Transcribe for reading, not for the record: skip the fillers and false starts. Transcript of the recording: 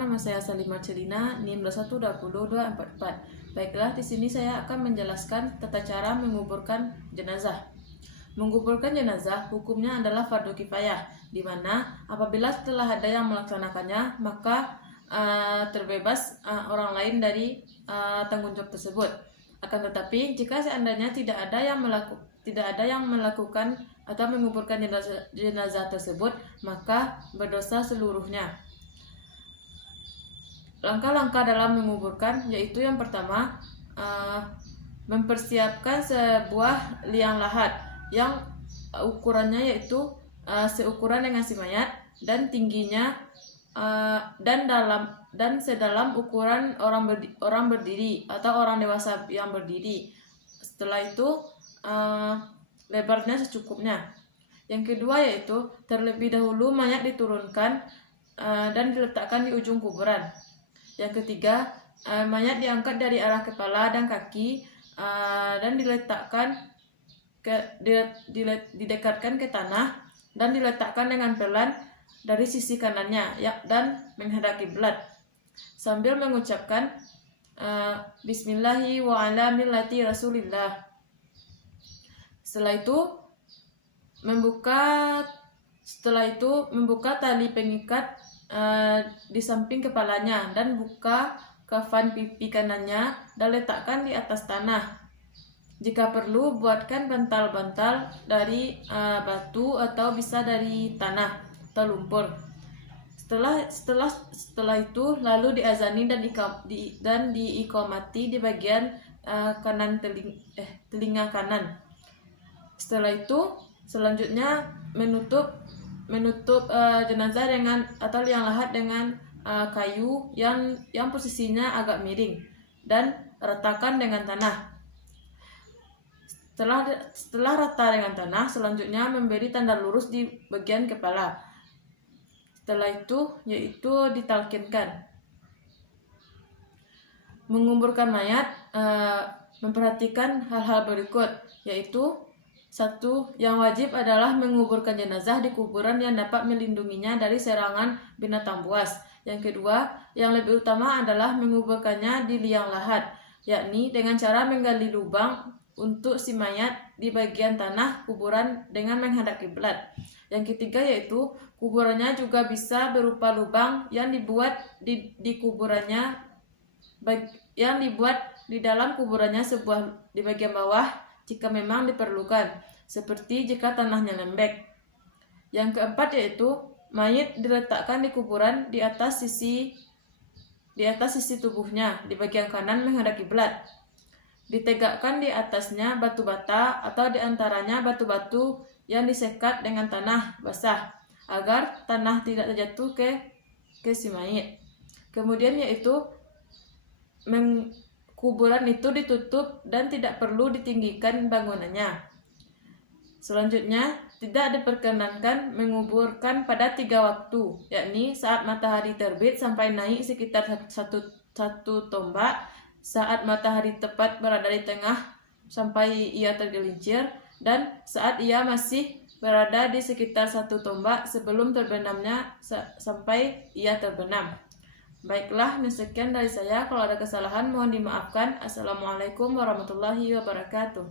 nama saya Salimah Celina, NIM 2120244. Baiklah, di sini saya akan menjelaskan tata cara menguburkan jenazah. Menguburkan jenazah hukumnya adalah fardu kifayah, di mana apabila setelah ada yang melaksanakannya, maka terbebas orang lain dari tanggung jawab tersebut. Akan tetapi, jika seandainya tidak ada yang melakukan atau menguburkan jenazah tersebut, maka berdosa seluruhnya. Langkah-langkah dalam menguburkan yaitu yang pertama, mempersiapkan sebuah liang lahat yang ukurannya yaitu seukuran dengan si mayat dan tingginya dan sedalam ukuran orang berdiri atau orang dewasa yang berdiri. Setelah itu lebarnya secukupnya. Yang kedua yaitu terlebih dahulu mayat diturunkan dan diletakkan di ujung kuburan. Yang ketiga, mayat diangkat dari arah kepala dan kaki dan didekatkan ke tanah dan diletakkan dengan pelan dari sisi kanannya dan menghadap kiblat sambil mengucapkan Bismillahi wa ala millati Rasulillah. Setelah itu membuka tali pengikat di samping kepalanya dan buka kafan pipi kanannya dan letakkan di atas tanah. Jika perlu, buatkan bantal-bantal dari batu atau bisa dari tanah atau lumpur. Setelah itu lalu diazani dan diiqamati di bagian kanan telinga kanan. Setelah itu selanjutnya menutup jenazah dengan atau liang lahat dengan kayu yang posisinya agak miring dan ratakan dengan tanah. Setelah rata dengan tanah, selanjutnya memberi tanda lurus di bagian kepala. Setelah itu yaitu ditalkinkan. Menguburkan mayat memperhatikan hal-hal berikut, yaitu 1. Yang wajib adalah menguburkan jenazah di kuburan yang dapat melindunginya dari serangan binatang buas. Yang kedua, yang lebih utama adalah menguburkannya di liang lahat, yakni dengan cara menggali lubang untuk si mayat di bagian tanah kuburan dengan menghadap kiblat. Yang ketiga yaitu kuburannya juga bisa berupa lubang yang dibuat yang dibuat di dalam kuburannya di bagian bawah jika memang diperlukan, seperti jika tanahnya lembek. Yang keempat yaitu mayit diletakkan di kuburan di atas sisi tubuhnya di bagian kanan menghadap kiblat. Ditegakkan di atasnya batu bata atau diantaranya batu-batu yang disekat dengan tanah basah agar tanah tidak terjatuh ke si mayit. Kemudian yaitu kuburan itu ditutup dan tidak perlu ditinggikan bangunannya. Selanjutnya, tidak diperkenankan menguburkan pada 3 waktu, yakni saat matahari terbit sampai naik sekitar satu tombak, saat matahari tepat berada di tengah sampai ia tergelincir, dan saat ia masih berada di sekitar 1 tombak sebelum terbenamnya sampai ia terbenam. Baiklah, sekian dari saya. Kalau ada kesalahan mohon dimaafkan. Assalamualaikum warahmatullahi wabarakatuh.